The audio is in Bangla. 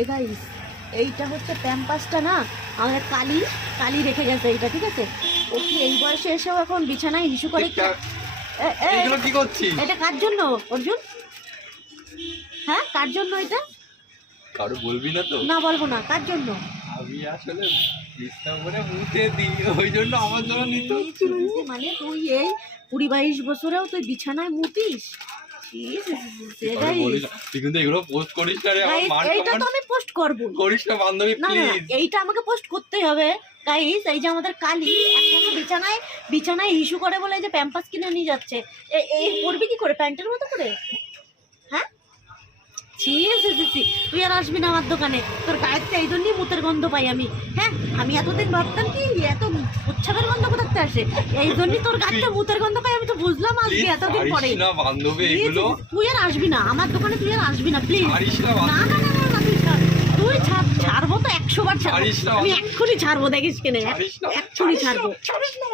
এ গাইস, এইটা হচ্ছে প্যাম্পাসটা না, আমাদের কালি কালি রেখে গেছে এইটা, ঠিক আছে? ও কি এই বয়সে এসেও এখন বিছানায় হিসু করে? এগুলো কি করছিস? এটা কার জন্য অর্জুন? হ্যাঁ, কার জন্য এটা? কারো বলবি না তো? না, বলবো না। কার জন্য? আমি আসলে বিছনা করে মুতে দিই, ওই জন্য আমার জন্য নিতে হচ্ছে। মানে তুই এই 20-22 বছরেও তুই বিছানায় মুতিস? তুই কিন্তু এগুলো পোস্ট করিস না রে, আমার মান এইটা তো সম্মান আমি পোস্ট করব। করিস না বান্ধবী, না না, প্লিজ। এইটা আমাকে পোস্ট করতেই হবে গাইস। এই যে আমাদের কালি এখনো বিছানায় ইস্যু করে বলে এই যে প্যাম্পাস কিনে নিয়ে যাচ্ছে। এই পরবি কি করে, প্যান্টের মতো করে? হ্যাঁ, ছি ছি ছি ছি। তুই আর আসবি না আমার দোকানে, তোর গায়ের তো এই জন্যই মুতের গন্ধ পাই আমি। হ্যাঁ, আমি এতদিন ভাবতাম কি এত উচ্ছাবের গন্ধ কোথাতে আসে, এই জন্যই তোর গায়ের মুতের গন্ধ পাই। আমি তো বুঝলাম আজকে এতদিন পরে। না বান্ধবী, Please, এগুলো তুই আর আসবি না আমার দোকানে, তুই আর আসবি না প্লিজ। পারিস না না না বান্ধবী, না না, তুই ছাড়, তুই ছাড়বো তো 100 বার ছাড়বো। পারিস না। আমি এক্ষুনি ছাড়বো, দেখিস কেনে, ছাড়িস না, এক্ষুনি ছাড়িস না, ছাড়বো। ছাড়িস না।